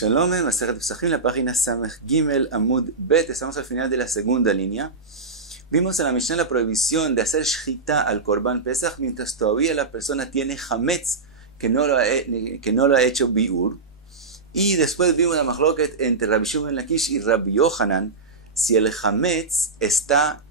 Shalom, Masechet Pesachim, la página Samech Gimel Amud Bet. Estamos al final de la segunda línea. Vimos en la Mishnah la prohibición de hacer shchita al Korban Pesach mientras todavía la persona tiene hametz que no lo ha hecho biur. Y después vimos la machloket entre Rabbi Shimon ben Lakish y Rabbi Yohanan si el hametz está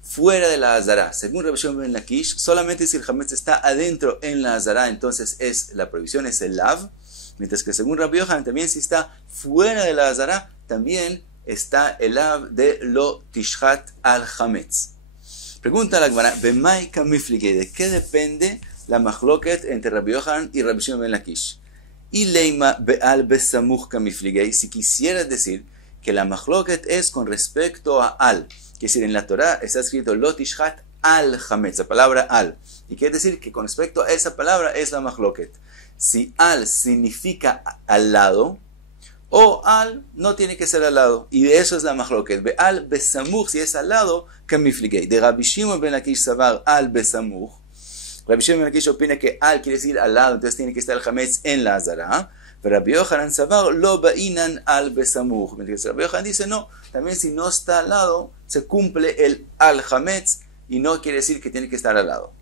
fuera de la azara. Según Rabbi Shimon ben Lakish, solamente si el hametz está adentro en la azara, entonces la prohibición es el lav. Mientras que según Rabbi Yohanan, también si está fuera de la azara, también está el lav de lo tishchat al hametz. Pregunta la Gemara, ¿Bemay kamiflige? ¿De qué depende la machloket entre Rabbi Yohanan y Rabbi Shimon ben Lakish? Y leima be'al besamuch kamiflige, si quisiera decir que la machloket es con respecto a al, que es decir, en la Torah está escrito lo tishchat al hametz, la palabra al, y quiere decir que con respecto a esa palabra es la machloket. Si al significa al lado, o al no tiene que ser al lado. Y de eso es la machloket. Be'al besamuch, si es al lado, kamiflige. De Rabbi Shimon ben Lakish savar al besamuch. Rabbi Shimon ben Lakish opina que al quiere decir al lado, entonces tiene que estar el hametz en la azara. Pero Rabbi Yohanan savar lo ba'inan al besamuch. Rabbi Yohanan dice no, también si no está al lado, se cumple el al hametz y no quiere decir que tiene que estar al lado.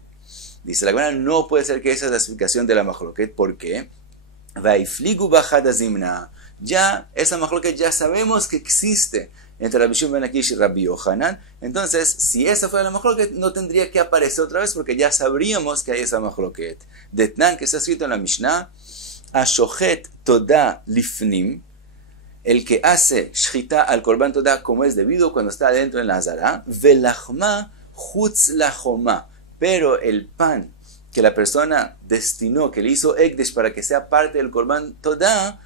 Dice la Gemara, no puede ser que esa es la explicación de la machloket. ¿Por qué? Vaifligu bachadazimna. Ya, esa machloket ya sabemos que existe entre Rabbi Shimon ben Lakish y Rabbi Yohanan. Entonces, si esa fuera la machloket, no tendría que aparecer otra vez porque ya sabríamos que hay esa machloket. Detnan, que está escrito en la Mishnah, Ashochet toda lifnim, el que hace shchita al korban toda como es debido cuando está adentro en la azara, velachma chutz lachoma. Pero el pan que la persona destinó, que le hizo ekdesh para que sea parte del korban toda,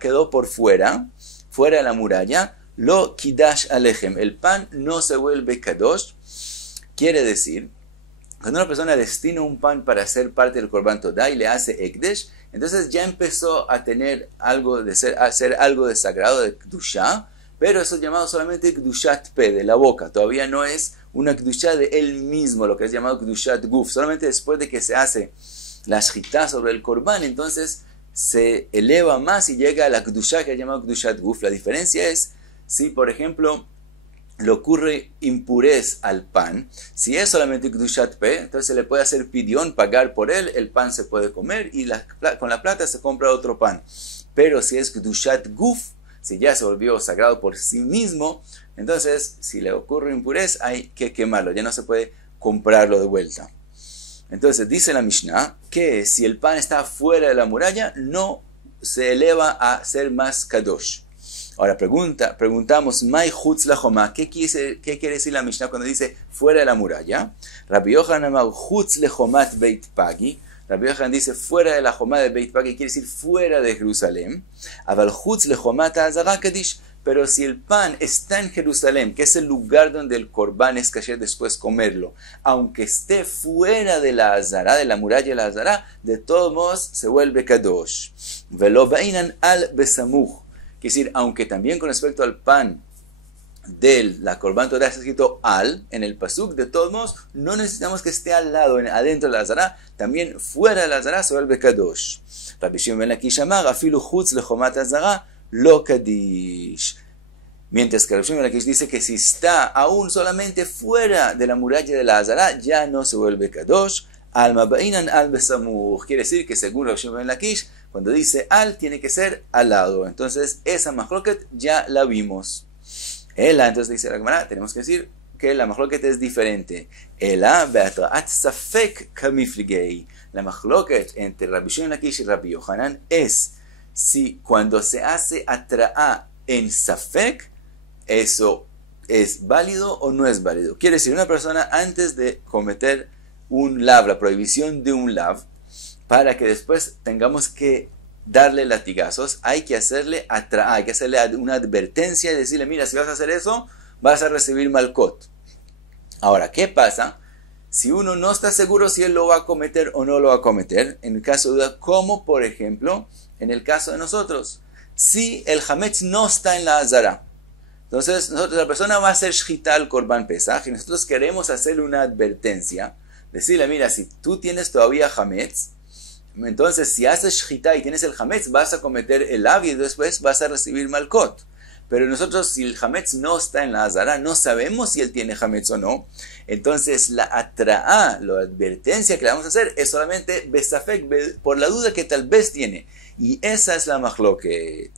quedó por fuera de la muralla. Lo kidash alechem. El pan no se vuelve kadosh. Quiere decir, cuando una persona destina un pan para ser parte del korban toda y le hace ekdesh, entonces ya empezó a tener algo de hacer algo de sagrado, de kdusha, pero eso es llamado solamente kdushat pe, de la boca. Todavía no es una kdusha de él mismo, lo que es llamado kdushat guf. Solamente después de que se hace la shchita sobre el korban, entonces se eleva más y llega a la kdusha que es llamado kdushat guf. La diferencia es si, por ejemplo, le ocurre impurez al pan. Si es solamente kdushat pe, entonces se le puede hacer pidión, pagar por él, el pan se puede comer y con la plata se compra otro pan. Pero si es kdushat guf, si ya se volvió sagrado por sí mismo, entonces si le ocurre impurez hay que quemarlo, ya no se puede comprarlo de vuelta. Entonces dice la Mishnah que si el pan está fuera de la muralla no se eleva a ser más kadosh. Ahora preguntamos, Mai chutz lachoma, ¿qué quiere decir la Mishnah cuando dice fuera de la muralla? Rabbi Yohanan amar chutz lechomat beit pagi. Rabbi Yohanan dice fuera de la jomá de Beit Pagi, quiere decir fuera de Jerusalén. Aval chutz lechomat azara kadish. Pero si el pan está en Jerusalén, que es el lugar donde el korban es kasher después comerlo, aunque esté fuera de la azara, de la muralla de la azara, de todos modos se vuelve kadosh. Velo bainan al besamuch. Quiere decir, aunque también con respecto al pan de la korban toda está escrito al en el pasuk, de todos modos no necesitamos que esté al lado, adentro de la azara, también fuera de la azara se vuelve kadosh. Rabbi Shimon ben Lakish amar afilu chutz lechomat azara lo kadish. Mientras que Rabbi Shimon ben Lakish dice que si está aún solamente fuera de la muralla de la azara ya no se vuelve kadosh. Alma bainan al besamuch. Quiere decir que según Rabbi Shimon ben Lakish, cuando dice al tiene que ser al lado. Entonces esa machloket ya la vimos. Entonces dice la Gemara, tenemos que decir que la machloket es diferente. Be'atra'at safek kamifligei. La machloket entre Rabbi Shimon ben Lakish y Rabbi Yohanan es si cuando se hace atra'a en safek, eso es válido o no es válido. Quiere decir, una persona antes de cometer un lav, la prohibición de un lav, para que después tengamos que darle latigazos, hay que hacerle atra'a, hay que hacerle una advertencia y decirle, mira, si vas a hacer eso, vas a recibir malcot. Ahora, ¿qué pasa si uno no está seguro si él lo va a cometer o no lo va a cometer? En el caso de duda, como por ejemplo, en el caso de nosotros, si el hametz no está en la azara, entonces la persona va a hacer shchita al korban pesach y nosotros queremos hacerle una advertencia, decirle, mira, si tú tienes todavía hametz, entonces si haces shchita y tienes el hametz, vas a cometer el lav y después vas a recibir malkot. Pero nosotros, si el hametz no está en la azara, no sabemos si él tiene hametz o no. Entonces la atra'a, la advertencia que le vamos a hacer es solamente besafek, por la duda que tal vez tiene. Y esa es la mahloket.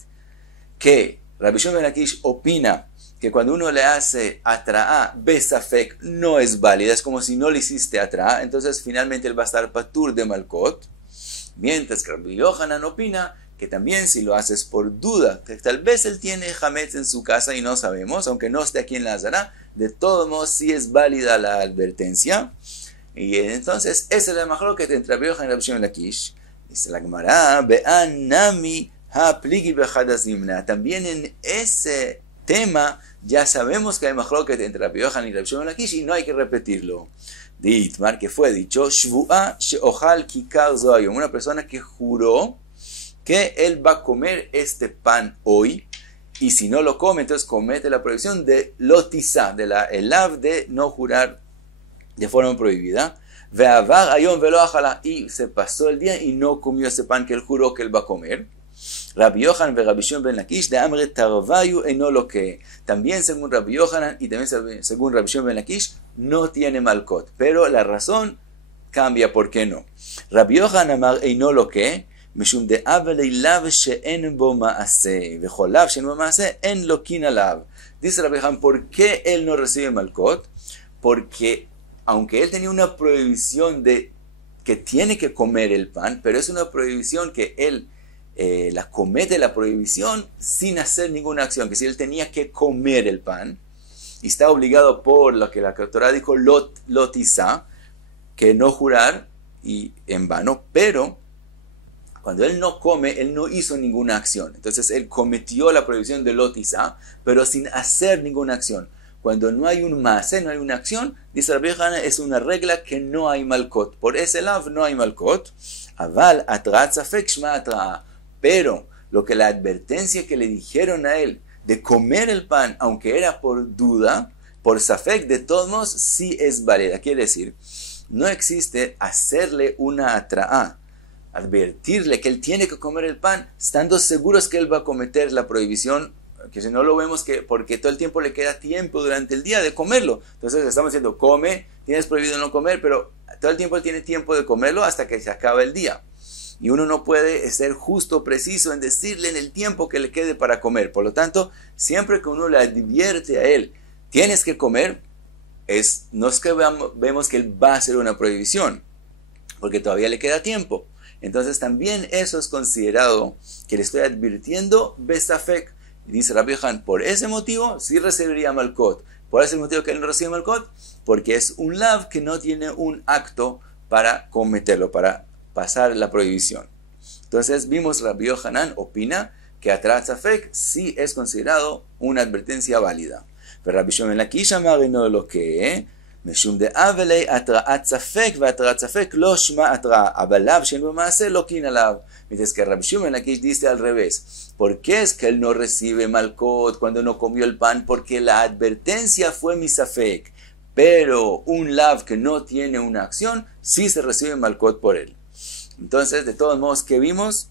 Que Rabbi Shimon ben Lakish opina que cuando uno le hace atra'a besafek no es válida, es como si no le hiciste atra'a, entonces finalmente él va a estar patur de malkot. Mientras que Rabbi Yohanan opina que también si lo haces por duda, que tal vez él tiene hametz en su casa y no sabemos, aunque no esté aquí en la azara, de todos modos sí es válida la advertencia. Y entonces esa es la mahloket entre Rabbi Yohanan y Rabbi Shimon ben Lakish. Dice la Gemara, Be'an nami ha'pligi bechadazimna. También en ese tema ya sabemos que hay mahloket entre Rabbi Yohanan y Rabbi Shimon ben Lakish y no hay que repetirlo. Ditmar, que fue dicho, Shvu'a she'ochal kikar zoayom, una persona que juró que él va a comer este pan hoy, y si no lo come, entonces comete la prohibición de lotizá, de el lav de no jurar de forma prohibida. Ve'avar ayom velo achala, y se pasó el día y no comió ese pan que él juró que él va a comer. Rabbi Yohanan ve Rabbi Shimon ben Lakish de amre tarvayu eno lo que. También según Rabbi Yohanan y también según Rabbi Shimon ben Lakish no tiene malkot, pero la razón cambia, ¿por qué no? Rabbi Yohanan amar eno lo que משום דאבלי לאו שאין בו מעשה, וכל לאו שאין בו מעשה, אין לו קין עליו. Dice Rabbi Yohanan, ¿por qué él no recibe malkot? Porque aunque él tenía una prohibición de que tiene que comer el pan, pero es una prohibición que él la comete la prohibición sin hacer ninguna acción, que si él tenía que comer el pan, y está obligado por lo que la Torah dijo, lotizá, que no jurar y en vano, pero cuando él no come, él no hizo ninguna acción. Entonces él cometió la prohibición de lotizá, pero sin hacer ninguna acción. Cuando no hay un maase, no hay una acción, dice Rabbi Yohanan, es una regla que no hay malkot. Por ese lav no hay malkot. Aval atra'a tzafek shma atra'a. Pero lo que la advertencia que le dijeron a él de comer el pan, aunque era por duda, por safek, de todos modos, sí es válida. Quiere decir, no existe hacerle una atra'a, advertirle que él tiene que comer el pan, estando seguros que él va a cometer la prohibición, que si no lo vemos que porque todo el tiempo le queda tiempo durante el día de comerlo. Entonces estamos diciendo, come, tienes prohibido no comer, pero todo el tiempo él tiene tiempo de comerlo hasta que se acaba el día. Y uno no puede ser justo, preciso en decirle en el tiempo que le quede para comer. Por lo tanto, siempre que uno le advierte a él, tienes que comer, no es que vemos que él va a hacer una prohibición, porque todavía le queda tiempo. Entonces también eso es considerado que le estoy advirtiendo besafek. Y dice Rabbi Yohanan, por ese motivo sí recibiría malkot. Por ese motivo que él no recibe malkot, porque es un lav que no tiene un acto para cometerlo, para pasar la prohibición. Entonces vimos Rabbi Yohanan opina que atra'a tzafek sí es considerado una advertencia válida. Pero Rabbi Shimon ben Lakish amar eno lo que משום דאבלי התרעת ספק והתרעת ספק לא שמה התרעה, אבל לאו שאין במעשה לא קין עליו. Mientras que Rabbi Shimon ben Lakish dice al revés. ¿Por qué es que él no recibe malkot cuando no comió el pan? Porque la advertencia fue misafek, pero un lav que no tiene una acción, sí se recibe malkot por él. Entonces, de todos modos, ¿qué vimos?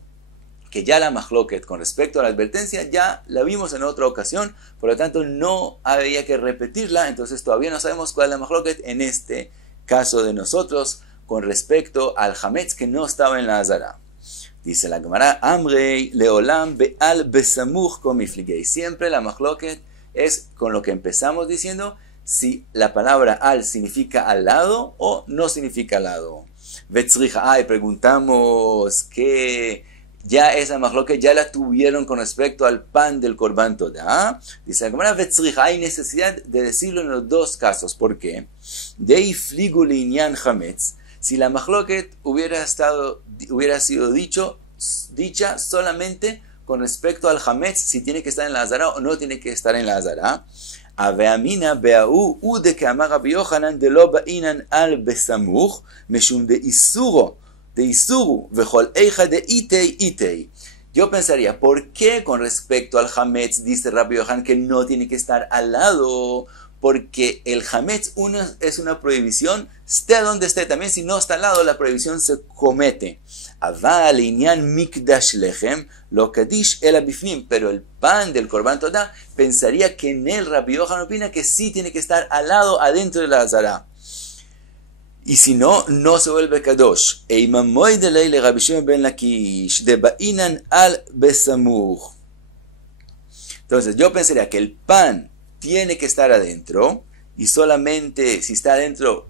Que ya la mahloket con respecto a la advertencia ya la vimos en otra ocasión, por lo tanto no había que repetirla, entonces todavía no sabemos cuál es la mahloket en este caso de nosotros con respecto al hametz que no estaba en la azara. Dice la Gemara, Amrei leolam be'al besamuch komifligei. Siempre la mahloket es con lo que empezamos diciendo, si la palabra al significa al lado o no significa al lado. Vetzricha, preguntamos que ya esa mahloket ya la tuvieron con respecto al pan del Korban Todá. Dice la Gemara, vetzricha, hay necesidad de decirlo en los dos casos. ¿Por qué? Dei fligu linyan hametz. Si la mahloket hubiera sido dicha solamente con respecto al hametz, si tiene que estar en la azara o no tiene que estar en la azara. Aveamina beau u de que amar Rabbi Yohanan de lo ba'inan al besamuch meshum de isuro vejol eija de itei. Yo pensaría, ¿por qué con respecto al hametz dice Rabbi Yohanan que no tiene que estar al lado? Porque el hametz es una prohibición, esté donde esté, también si no está al lado la prohibición se comete. Aval inyan mikdash lechem lo kadish el abifnim, pero el pan del Korban Todá pensaría que en él Rabbi Yochanan opina que sí tiene que estar al lado, adentro de la azara. Y si no, no se vuelve kadosh. Eimamoy de ley le Rabbi Shimon ben Lakish de ba'inan al besamur. Entonces yo pensaría que el pan tiene que estar adentro y solamente si está adentro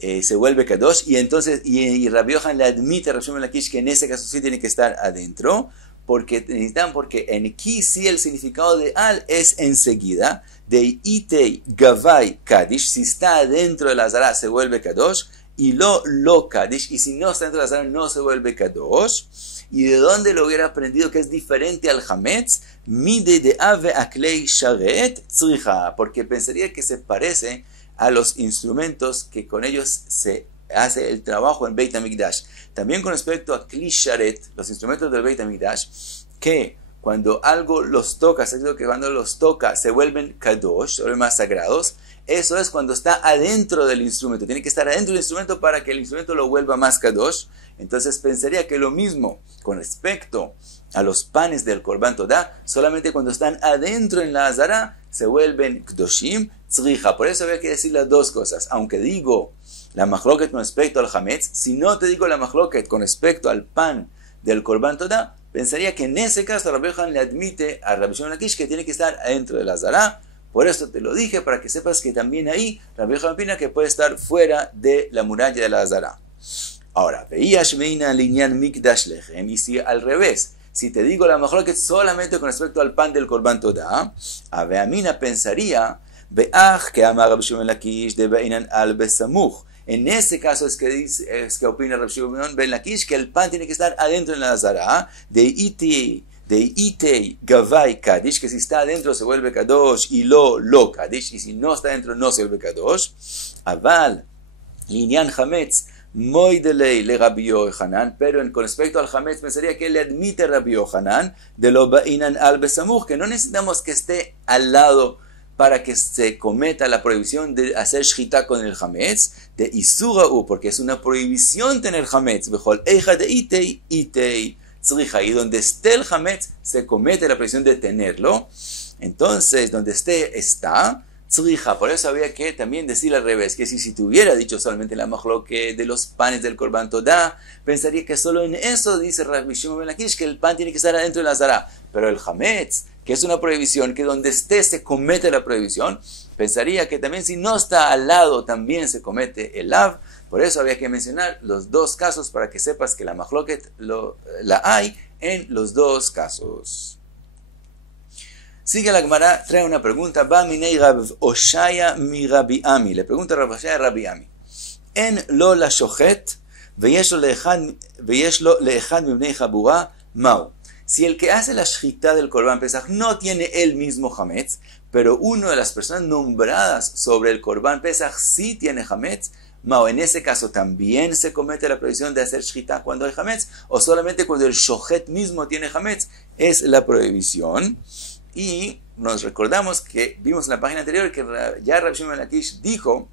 se vuelve kadosh, y entonces y Rabbi Yochanan le admite a Rabbi Shimon ben Lakish que en ese caso sí tiene que estar adentro, porque en aquí sí el significado de al es enseguida, de itei gavai kadish, si está adentro de la azara se vuelve kadosh, y lo kadish, y si no está dentro de la azara no se vuelve kadosh. ¿Y de dónde lo hubiera aprendido que es diferente al hametz? Mide de ave aklei sharet tzricha, porque pensaría que se parece a los instrumentos que con ellos se hace el trabajo en Beit HaMikdash. También con respecto a Kli Sharet, los instrumentos del Beit HaMikdash, que cuando algo los toca, se dice que cuando los toca se vuelven kadosh, se vuelven más sagrados. Eso es cuando está adentro del instrumento. Tiene que estar adentro del instrumento para que el instrumento lo vuelva más kadosh. Entonces pensaría que lo mismo con respecto a los panes del Korban Todá, solamente cuando están adentro en la azara se vuelven kdoshim tzricha. Por eso había que decir las dos cosas. Aunque digo la machloket con respecto al hametz, si no te digo la machloket con respecto al pan del Korban Todá, pensaría que en ese caso Rabbi Yochanan le admite a Rabbi Shimon ben Lakish que tiene que estar adentro de la azara. Por eso te lo dije, para que sepas que también ahí Rabbi Yochanan opina que puede estar fuera de la muralla de la azara. Ahora, veías meina linyan mikdash lechem, y si al revés, si te digo la machloket solamente con respecto al pan del Korban Todá, a Beamina pensaría, veach que ama Rabbi Shimon ben Lakish de ba'inan al besamuch. En ese caso es que opina Rabbi Shimon ben Lakish que el pan tiene que estar adentro en la azara, de itei gavai kadish, que si está adentro se vuelve kadosh, y lo kadish, y si no está adentro no se vuelve kadosh. Aval linyan hametz Moy de ley le Rabbi Yochanan, pero con respecto al hametz pensaría que él le admite a Rabbi Yochanan de lo ba'inan al besamuch, que no necesitamos que esté al lado para que se cometa la prohibición de hacer shchita con el hametz, de isura'u, porque es una prohibición tener hametz, bechol eija de itei tzricha, y donde esté el hametz se comete la prohibición de tenerlo. Entonces donde esté está tzricha. Por eso había que también decir al revés, que si te hubiera dicho solamente la machloket de los panes del Korban Todá, pensaría que solo en eso dice Rabbi Shimon ben Lakish que el pan tiene que estar adentro de la azara, pero el hametz, que es una prohibición, que donde esté se comete la prohibición, pensaría que también si no está al lado también se comete el lav. Por eso había que mencionar los dos casos para que sepas que la machloket la hay en los dos casos. Sigue la Gemara, trae una pregunta. Va minei Rav Oshaya mi Rabbi Ami. Le pregunta Rav Oshaya a Rabbi Ami. En lo la shochet, veyesh lo leechad mibnei chabura, mau. Si el que hace la shchita del Korban Pesach no tiene el mismo hametz, pero una de las personas nombradas sobre el Korban Pesach sí tiene hametz, mau, en ese caso también se comete la prohibición de hacer shchita cuando hay hametz, o solamente cuando el shochet mismo tiene hametz es la prohibición. Y nos recordamos que vimos en la página anterior que ya Rabbi Shimon ben Lakish dijo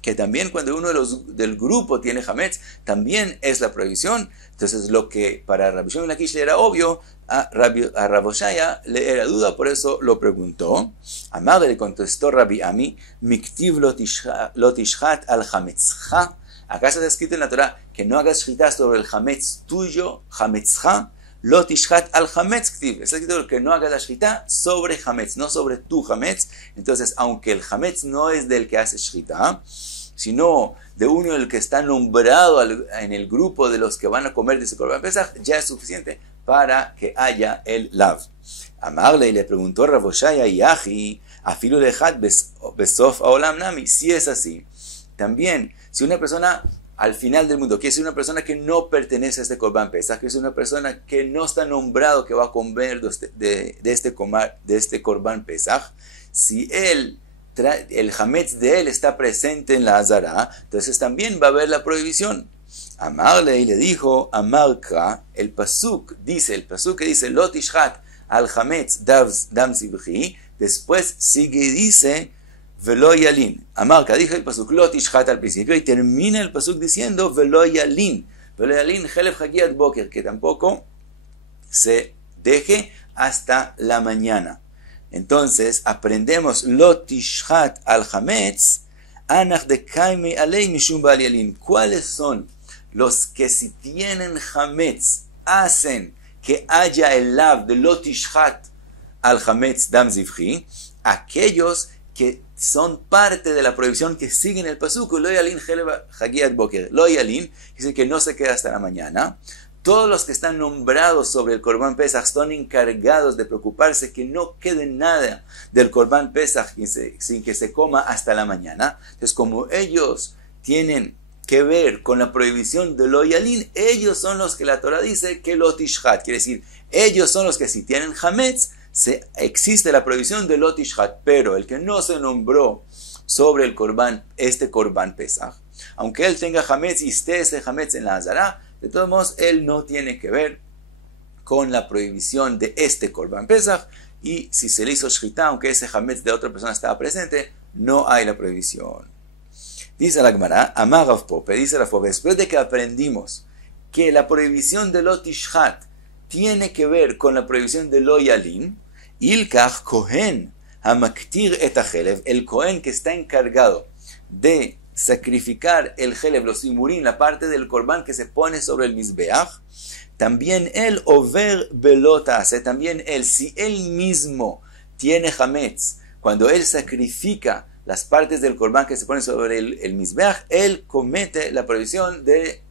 que también cuando uno del grupo tiene hametz, también es la prohibición. Entonces lo que para Rabbi Shimon ben Lakish le era obvio, a Rav Oshaya le era duda, por eso lo preguntó. Amar le contestó Rabbi Ami, miktiv lo tishchat al hametzcha. Acá está escrito en la Torah que no hagas shchita sobre el hametz tuyo, hametzcha. Lo tishchat al hametz ktiv. Está escrito que no hagas la shchita sobre hametz, no sobre tu hametz. Entonces, aunque el hametz no es del que hace shchita, sino de uno del que está nombrado en el grupo de los que van a comer de ese Korban Pesach, ya es suficiente para que haya el lav. Amarle le preguntó Rav Oshaya Yahi, afilu lejat besof haolam nami. Si es así, también, si una persona al final del mundo, que es una persona que no pertenece a este Korban Pesach, que es una persona que no está nombrado que va a comer de este Korban Pesach, si el hametz de él está presente en la azara, entonces también va a haber la prohibición. Amarle y le dijo, Amarka, el pasuk que dice, Lo tishchat al hametz dam zibchi, después sigue y dice, Velo yalin. Amarka dijo el pasuk Lo tishchat al principio y termina el pasuk diciendo Velo yalin. Velo yalin Helef Hagiat Boker, que tampoco se deje hasta la mañana. Entonces aprendemos Lo Tishhat al Hametz Anach de Kaime Alei Mishum Bal Yalin. ¿Cuáles son los que si tienen Hametz hacen que haya el lav de Lo Tishhat al Hametz Dam Zivchi? Aquellos que son parte de la prohibición que siguen el pasuk Lo Yalin Helef Hagiat Boker. Lo Yalin dice que no se queda hasta la mañana. Todos los que están nombrados sobre el Corban Pesach son encargados de preocuparse que no quede nada del Corban Pesach sin que se coma hasta la mañana. Entonces, como ellos tienen que ver con la prohibición de Lo Yalin, ellos son los que la Torah dice que Lo Tishhat. Quiere decir, ellos son los que si tienen Hametz, existe la prohibición de Lo Tishhat. Pero el que no se nombró sobre el Corban, este Corban Pesach, aunque él tenga Hametz y esté ese Hametz en la Azara, de todos modos, él no tiene que ver con la prohibición de este Corban Pesach, y si se le hizo Shchita, aunque ese Hametz de otra persona estaba presente, no hay la prohibición. Dice la Gemara, Amar Rav Pope, dice Rav Pope, después de que aprendimos que la prohibición de Lo Tishhat tiene que ver con la prohibición de Lo Yalin, Ilkach Kohen Hamaktir et HaChelev, el Kohen que está encargado de sacrificar el Helef, los simurín, la parte del Corban que se pone sobre el Mizbeach, también él over belota hace, también él, si él mismo tiene Hametz, cuando él sacrifica las partes del Corban que se ponen sobre el Mizbeach, él comete la prohibición de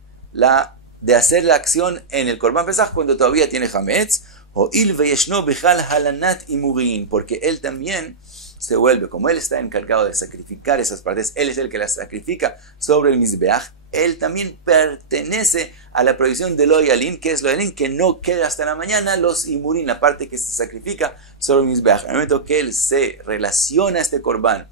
hacer la acción en el Corban Pesach cuando todavía tiene Hametz, o il veyeshno bichal halanat imurin, porque él también se vuelve, como él está encargado de sacrificar esas partes, él es el que las sacrifica sobre el Mizbeach, él también pertenece a la prohibición de Lo Yalin, que es Lo Yalin, que no queda hasta la mañana los imurín, la parte que se sacrifica sobre el Mizbeach. En el momento que él se relaciona a este Corban,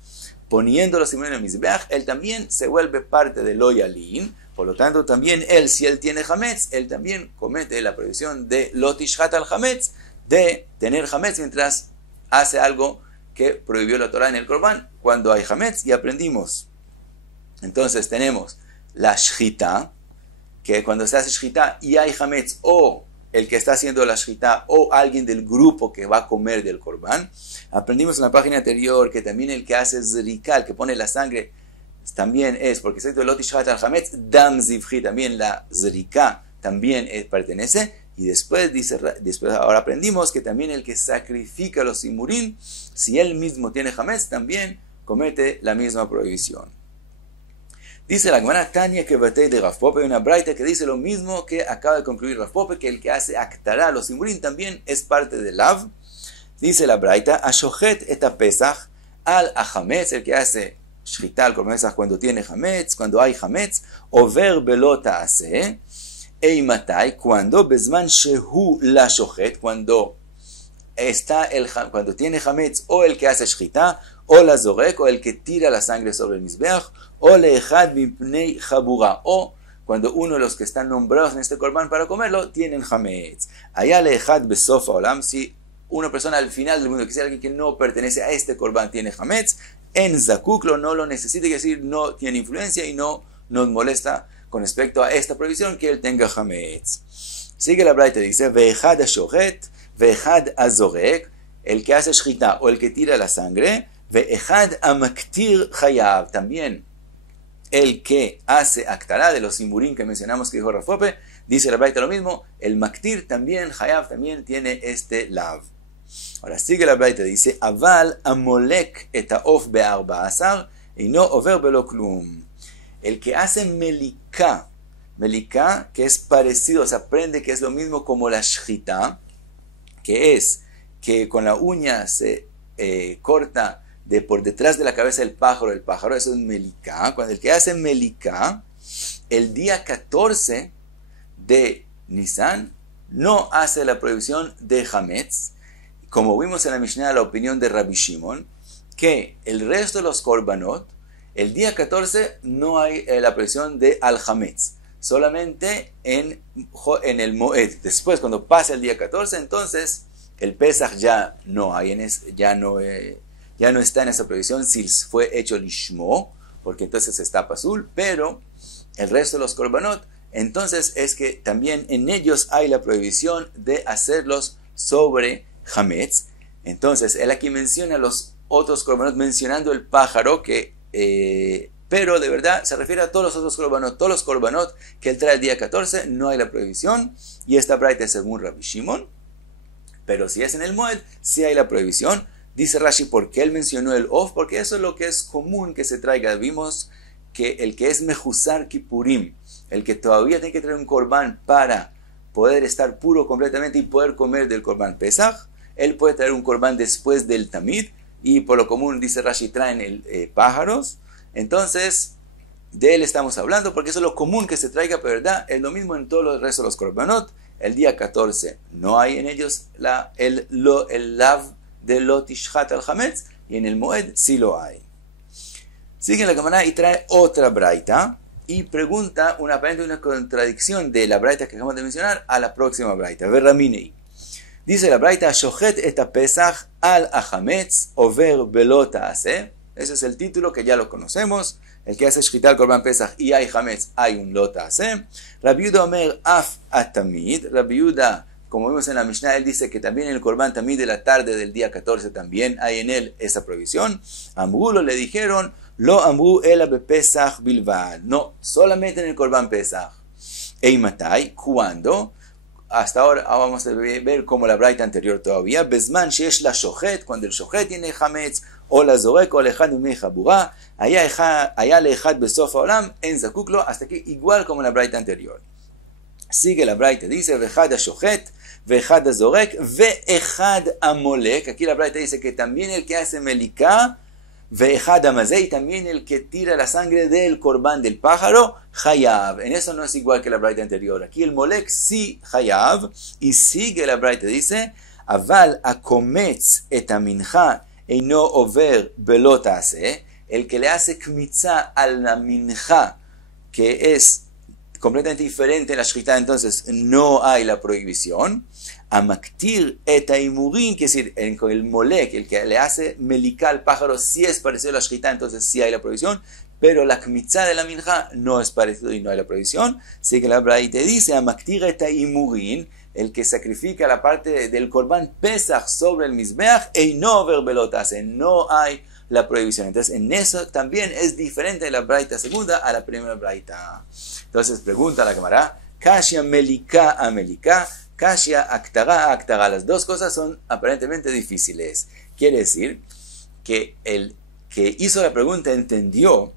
poniendo los imurín en el Mizbeach, él también se vuelve parte de Lo Yalin. Por lo tanto, también él, si él tiene Hametz, él también comete la prohibición de Lo Tishhat al Hametz, de tener Hametz mientras hace algo que prohibió la Torah en el Corban cuando hay Hametz, y aprendimos. Entonces tenemos la Shchita, que cuando se hace Shchita y hay Hametz, o el que está haciendo la Shchita, o alguien del grupo que va a comer del Corban. Aprendimos en la página anterior que también el que hace Zrika, el que pone la sangre, también es, porque se dice Lo Tishhat al Hametz, Dam Zivchi, también la Zrika también pertenece. Y después ahora aprendimos que también el que sacrifica los simurín, si él mismo tiene Hametz, también comete la misma prohibición. Dice la Gemara Tania que batei de Rav Pope, una braita que dice lo mismo que acaba de concluir Rav Pope, que el que hace actará los simurín también es parte del lav. Dice la braita, Ashochet et Pesach al Hametz, el que hace Shchita al Pesach cuando tiene Hametz, cuando hay Hametz, over belota hace. Eimatai, cuando Bezman Shehu la Shochet, cuando tiene Hametz, o el que hace Shchita, o la Zorek, o el que tira la sangre sobre el Mizbeach, o Leechad Mipnei Chabura, o cuando uno de los que están nombrados en este Corban para comerlo tienen Hametz. Allá Leechad Besofa Olam, si una persona al final del mundo, que sea alguien que no pertenece a este Corban, tiene Hametz, en Zakuklo no lo necesita, es decir, no tiene influencia y no nos molesta con respecto a esta prohibición que él tenga Hametz. Sigue la braita, dice, Ve'echad Ashochet, Ve'echad Azorek, el que hace Shchita o el que tira la sangre, Ve'echad Amaktir Chayav, también el que hace Aktará de los simurín que mencionamos que dijo Rav Pope, dice la braita lo mismo, el Maktir también, Chayav también tiene este lav. Ahora sigue la braita, dice, Aval Amolek et Haof Be'arba Asar, y no over belo klum. El que hace Melika, que es parecido, se aprende que es lo mismo como la Shchita, que es que con la uña se corta por detrás de la cabeza del pájaro, eso es Melika. Cuando el que hace Melika, el día 14 de Nisan, no hace la prohibición de Hametz, como vimos en la Mishnah, la opinión de Rabbi Shimon, que el resto de los Korbanot, el día 14 no hay la prohibición de al-Hametz, solamente en el Moed. Después, cuando pasa el día 14, entonces el Pesach ya no está en esa prohibición si fue hecho lishmo, porque entonces está pasul, pero el resto de los korbanot entonces es que también en ellos hay la prohibición de hacerlos sobre Hametz. Entonces, él aquí menciona los otros korbanot, mencionando el pájaro, pero de verdad se refiere a todos los otros korbanot que él trae el día 14, no hay la prohibición, y esta braita es según Rabbi Shimon, pero si es en el Moed, sí hay la prohibición. Dice Rashi, ¿por qué él mencionó el Of? Porque eso es lo que es común que se traiga. Vimos que el que es Mejusar Kippurim, el que todavía tiene que traer un korban para poder estar puro completamente y poder comer del korban Pesach, él puede traer un korban después del Tamid, y por lo común, dice Rashi, traen pájaros. Entonces, de él estamos hablando, porque eso es lo común que se traiga, pero verdad, es lo mismo en todos los restos de los korbanot. El día 14 no hay en ellos el lav de lo tishchat al hametz, y en el moed sí lo hay. Sigue la cámara y trae otra braita, y pregunta aparentemente una contradicción de la braita que acabamos de mencionar a la próxima braita. Verraminei. Dice la braita, Shochet et Pesach al hametz over belota hace. Ese es el título que ya lo conocemos. El que hace shchita al korban pesach y hay hametz, hay un lota hace. Rabbi Yehuda omer af atamid. Rabbi Yehuda, como vimos en la Mishnah, él dice que también en el korban tamid de la tarde del día 14 también hay en él esa prohibición. Amrulo le dijeron, lo amru ela bepesach bilvad. No, solamente en el korban pesach. Eimatai, ¿cuándo? Hasta ahora vamos a ver como la braita anterior todavía. Bezman sheesh la shochet, cuando el shochet tiene hametz, o la zorek, o lejad mimei jabura, allá lejad besof haolam, en zakuklo, hasta aquí igual como la braita anterior. Sigue la braita, dice, vejad shochet, vejad zorek, vejad amolek. Aquí la braita dice que también el que hace meliká, vejad amazei, también el que tira la sangre del korban del pájaro, hayav. En eso no es igual que la braita anterior. Aquí el molek sí hayav. Y sigue la braita, dice, aval akometz et amincha eino over belot hace. El que le hace kmitza a la minja, que es completamente diferente en la shchita, entonces no hay la prohibición. Amaktir et aimurin, que es decir, el molek, el que le hace meliká al pájaro, sí es parecido a la shchita, entonces sí hay la prohibición, pero la kmitza de la minja no es parecido y no hay la prohibición. Así que la braita dice, amaktir et aimurin, el que sacrifica la parte del korban pesach sobre el mizbeach, eino over belot hace, no hay la prohibición. Entonces, en eso también es diferente de la braita segunda a la primera braita. Entonces, pregunta la cámara, kashia meliká a meliká, kashia aktara a aktara. Las dos cosas son aparentemente difíciles. Quiere decir que el que hizo la pregunta entendió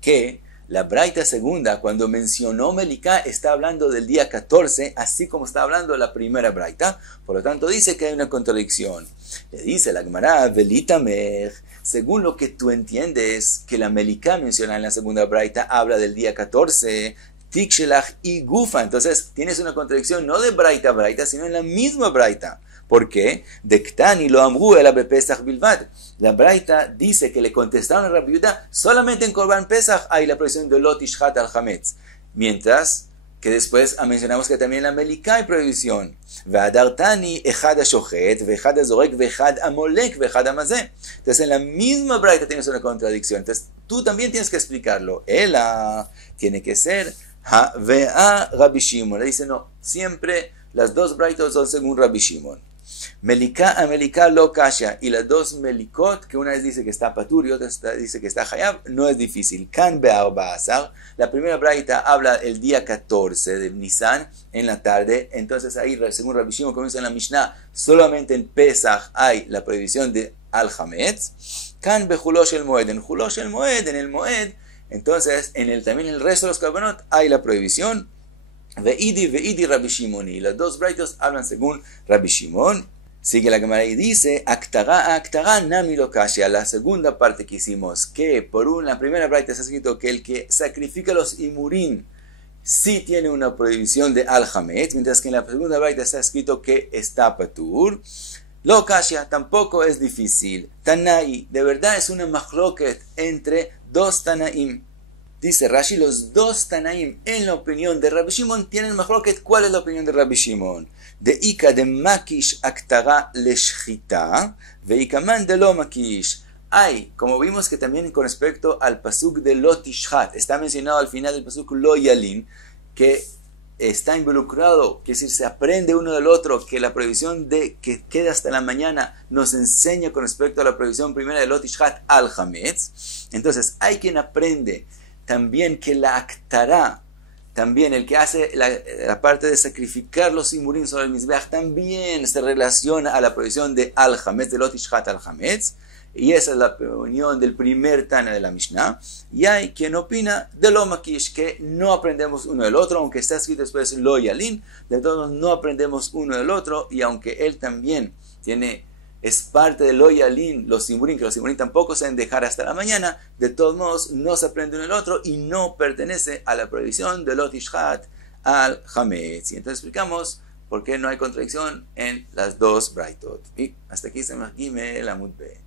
que la braita segunda, cuando mencionó meliká, está hablando del día 14, así como está hablando la primera braita. Por lo tanto, dice que hay una contradicción. Le dice la Gemara, velitamer, según lo que tú entiendes, que la meliká mencionada en la segunda braita habla del día 14, tikshelach y gufa. Entonces, tienes una contradicción no de braita a braita, sino en la misma braita. ¿Por qué? De Ktani lo amru ela bepesach bilvad. La braita dice que le contestaron a Rabbi Yehuda, solamente en korban pesach hay la prohibición de lo tishchat al hametz. Mientras que después mencionamos que también en la meliká hay prohibición. Ve'adartani echad hashochet, ve'echad hazorek, ve'echad amolek, ve'echad amazeh. Entonces en la misma braita tienes una contradicción. Entonces tú también tienes que explicarlo. Ela tiene que ser ve'a Rabbi Shimon. Le dice no, siempre las dos braitas son según Rabbi Shimon. Meliká a meliká lo kasha, y las dos melikot, que una vez dice que está patur y otra dice que está hayab, no es difícil. Kan be'arba asar, la primera braita habla el día 14 de Nisan en la tarde, entonces ahí según Rabbi Shimon, como dice en la Mishnah, solamente en Pesach hay la prohibición de al hametz. Kan be'chulosh el moed, en chulosh el moed, en el moed, entonces también en el resto de los korbanot hay la prohibición. Ve'idi Rabbi Shimon, y las dos braitos hablan según Rabbi Shimon. Sigue la Gemara y dice, aktara nami lo kasha. La segunda parte que hicimos, que por la primera braita está escrito que el que sacrifica los imurín sí tiene una prohibición de al hametz, mientras que en la segunda braita está escrito que está patur. Lo kasha tampoco es difícil. Tanai, de verdad es una machloket entre dos Tanaim. Dice Rashi, los dos Tanaim en la opinión de Rabbi Shimon tienen machloket. ¿Cuál es la opinión de Rabbi Shimon? De Ika de Makish Aktara le Shchita, ve Ikaman de lo Makish. Hay, como vimos que también con respecto al pasuk de Lo Tishchat, está mencionado al final del pasuk Lo Yalin, que está involucrado, que decir, se aprende uno del otro, que la prohibición de que queda hasta la mañana nos enseña con respecto a la prohibición primera de Lot Ishhat al Hametz. Entonces, hay quien aprende también que la actará, también el que hace la parte de sacrificar los simurim sobre el Mizbeach, también se relaciona a la prohibición de al Hametz, de Lot Ishhat al Hametz. Y esa es la opinión del primer Tana de la Mishnah. Y hay quien opina de lo makish, que no aprendemos uno del otro, aunque está escrito después lo yalin, de todos no aprendemos uno del otro, y aunque él también es parte de lo yalin, los simurim, que los simurim tampoco se deben dejar hasta la mañana, de todos modos no se aprende uno del otro y no pertenece a la prohibición de Lot Ishhat al Hametz. Y entonces explicamos por qué no hay contradicción en las dos Braitot. Y hasta aquí se me Gimel Amud Bet.